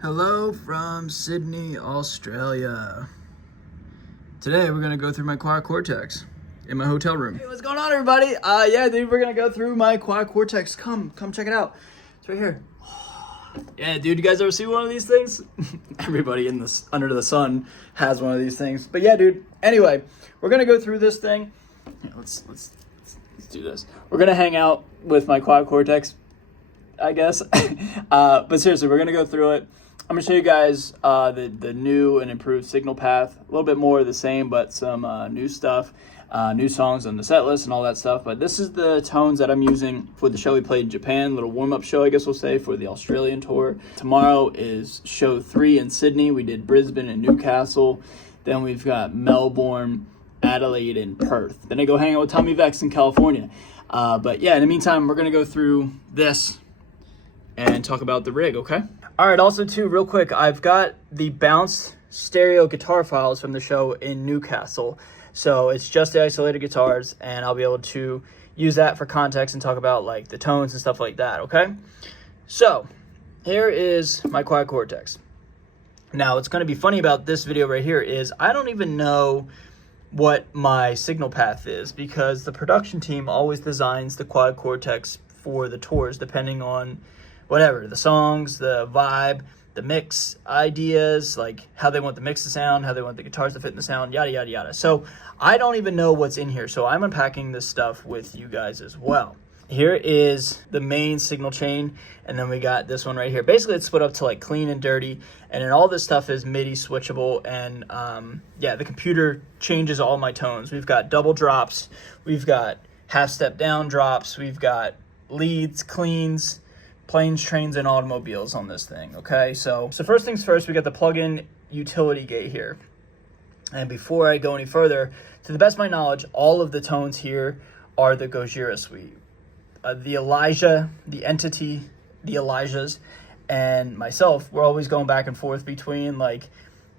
Hello from Sydney, Australia. Today we're gonna go through my quad Cortex in my hotel room. Hey, what's going on, everybody? Yeah, dude, we're gonna go through my quad Cortex. Come check it out. It's right here. Yeah, dude, you guys ever see one of these things? Everybody in this under the sun has one of these things. But yeah, dude. Anyway, we're gonna go through this thing. Yeah, let's do this. We're gonna hang out with my quad Cortex, I guess. But seriously, we're gonna go through it. I'm gonna show you guys the new and improved signal path. A little bit more of the same, but some new stuff, new songs on the set list and all that stuff. But this is the tones that I'm using for the show we played in Japan, little warm-up show, I guess we'll say, for the Australian tour. Tomorrow is show 3 in Sydney. We did Brisbane and Newcastle. Then we've got Melbourne, Adelaide, and Perth. Then I go hang out with Tommy Vex in California. But yeah, in the meantime, we're gonna go through this and talk about the rig, okay? All right, also too, real quick, I've got the bounced stereo guitar files from the show in Newcastle. So it's just the isolated guitars, and I'll be able to use that for context and talk about like the tones and stuff like that, okay? So here is my quad Cortex. Now, what's gonna be funny about this video right here is I don't even know what my signal path is, because the production team always designs the quad Cortex for the tours depending on whatever, the songs, the vibe, the mix ideas, like how they want the mix to sound, how they want the guitars to fit in the sound, yada, yada, yada. So I don't even know what's in here. So I'm unpacking this stuff with you guys as well. Here is the main signal chain, and then we got this one right here. Basically, it's split up to like clean and dirty, and then all this stuff is MIDI switchable, and yeah, the computer changes all my tones. We've got double drops, we've got half step down drops, we've got leads, cleans, planes, trains, and automobiles on this thing, okay? So first things first, we got the plug-in utility gate here. And before I go any further, to the best of my knowledge, all of the tones here are the Gojira suite. The Elijah, the Entity, the Elijahs, and myself, we're always going back and forth between, like,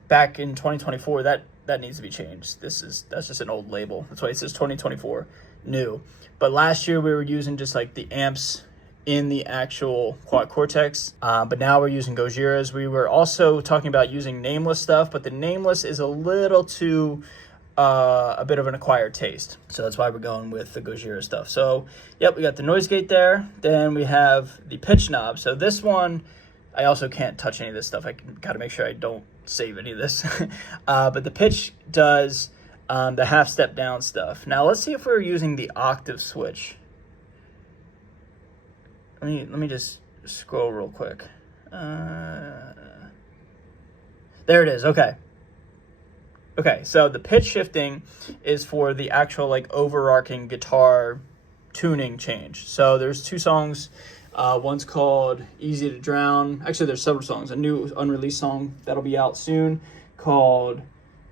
back in 2024, that needs to be changed. That's just an old label. That's why it says 2024 new. But last year we were using just like the amps in the actual quad Cortex, but now we're using Gojiras. We were also talking about using nameless stuff, but the nameless is a little too a bit of an acquired taste, so that's why we're going with the Gojira stuff. So yep, we got the noise gate there. Then we have the pitch knob. So this one, I also can't touch any of this stuff. I gotta make sure I don't save any of this. But the pitch does the half step down stuff. Now let's see if we're using the octave switch. Let me just scroll real quick. There it is. Okay, so the pitch shifting is for the actual like overarching guitar tuning change. So there's 2 songs. One's called Easy to Drown. Actually, there's several songs. A new unreleased song that'll be out soon called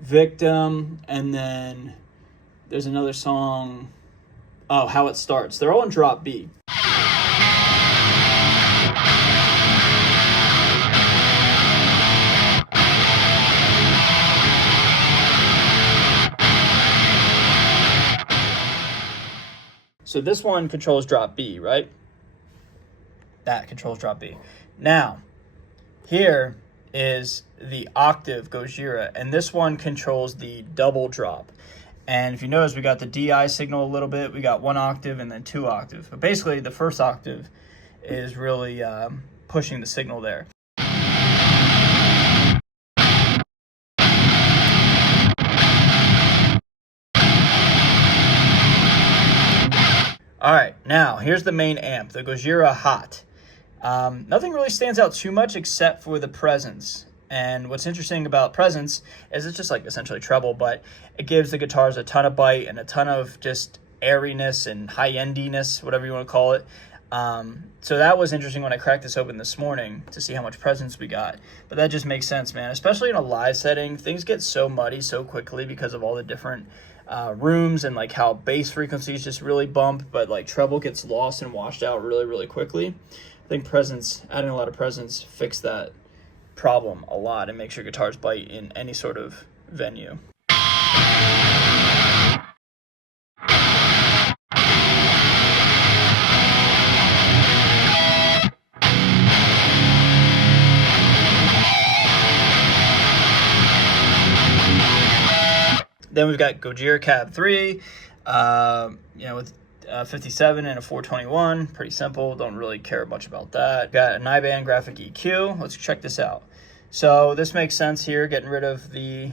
Victim. And then there's another song, How It Starts. They're all in drop B. So this one controls drop B, right? That controls drop B. Now, here is the octave Gojira, and this one controls the double drop. And if you notice, we got the DI signal a little bit. We got 1 octave and then 2 octave. But basically, the first octave is really pushing the signal there. All right, now here's the main amp, the Gojira Hot. Nothing really stands out too much except for the presence. And what's interesting about presence is it's just like essentially treble, but it gives the guitars a ton of bite and a ton of just airiness and high-endiness, whatever you want to call it. So that was interesting when I cracked this open this morning to see how much presence we got. But that just makes sense, man. Especially in a live setting, things get so muddy so quickly because of all the different rooms and like how bass frequencies just really bump, but like treble gets lost and washed out really, really quickly. I think presence, adding a lot of presence, fixed that problem a lot and makes your guitars bite in any sort of venue. Then we've got Gojira Cab 3, you know, with 57 and a 421. Pretty simple. Don't really care much about that. Got an I-band graphic EQ. Let's check this out. So this makes sense here, getting rid of the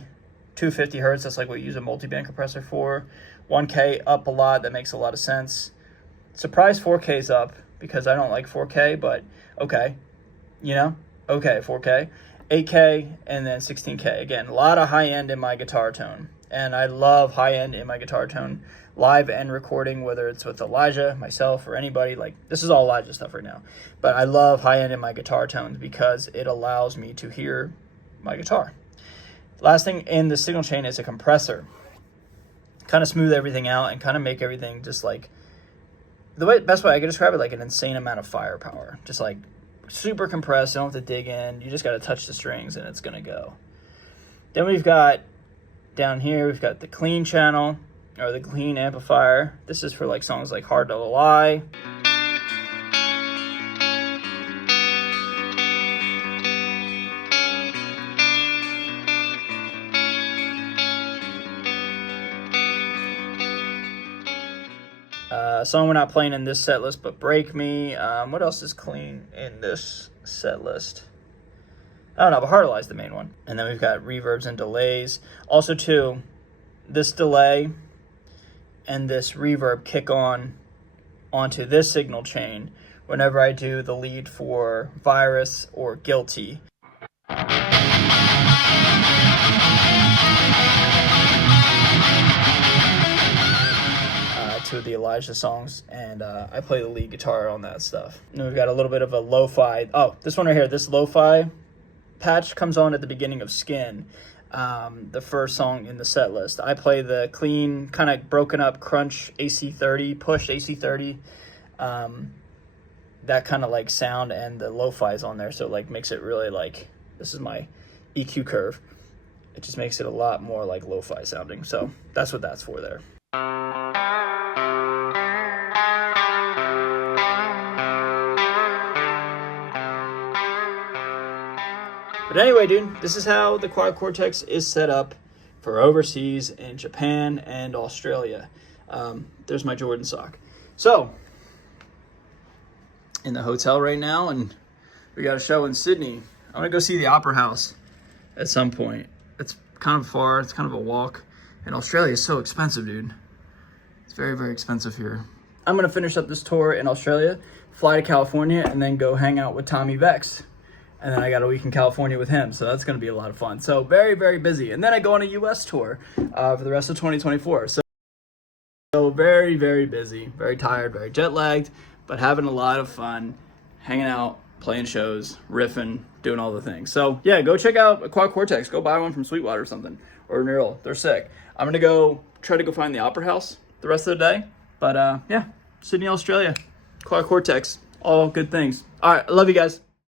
250 hertz. That's like what you use a multi-band compressor for. 1K up a lot. That makes a lot of sense. Surprised 4K's up because I don't like 4K, but okay. You know? Okay, 4K. 8K and then 16K. Again, a lot of high-end in my guitar tone. And I love high-end in my guitar tone. Live and recording, whether it's with Elijah, myself, or anybody. Like, this is all Elijah stuff right now. But I love high-end in my guitar tones because it allows me to hear my guitar. Last thing in the signal chain is a compressor. Kind of smooth everything out and kind of make everything just like, best way I can describe it, like an insane amount of firepower. Just like super compressed, you don't have to dig in. You just got to touch the strings and it's going to go. Then we've got, down here, we've got the clean channel, or the clean amplifier. This is for like songs like Hard to Lie. Song we're not playing in this set list, but Break Me. What else is clean in this set list? I don't know, but Hard to Lie is the main one. And then we've got reverbs and delays. Also, too, this delay and this reverb kick on onto this signal chain whenever I do the lead for Virus or Guilty. Two of the Elijah songs, and I play the lead guitar on that stuff. And then we've got a little bit of a lo-fi. Oh, this one right here, this lo-fi patch comes on at the beginning of Skin, the first song in the set list. I play the clean, kind of broken up crunch AC30, pushed AC30, that kind of like sound, and the lo-fi is on there, so it like makes it really like, this is my EQ curve. It just makes it a lot more like lo-fi sounding, so that's what that's for there. But anyway, dude, this is how the Quad Cortex is set up for overseas in Japan and Australia. There's my Jordan sock. So, in the hotel right now, and we got a show in Sydney. I'm going to go see the Opera House at some point. It's kind of far. It's kind of a walk. And Australia is so expensive, dude. It's very, very expensive here. I'm going to finish up this tour in Australia, fly to California, and then go hang out with Tommy Vex. And then I got a week in California with him, so that's going to be a lot of fun. So very, very busy. And then I go on a U.S. tour for the rest of 2024. So very, very busy, very tired, very jet lagged, but having a lot of fun, hanging out, playing shows, riffing, doing all the things. So yeah, go check out a Quad Cortex. Go buy one from Sweetwater or something, or Neural. They're sick. I'm going to try to go find the Opera House the rest of the day. But yeah, Sydney, Australia, Quad Cortex, all good things. All right, I love you guys.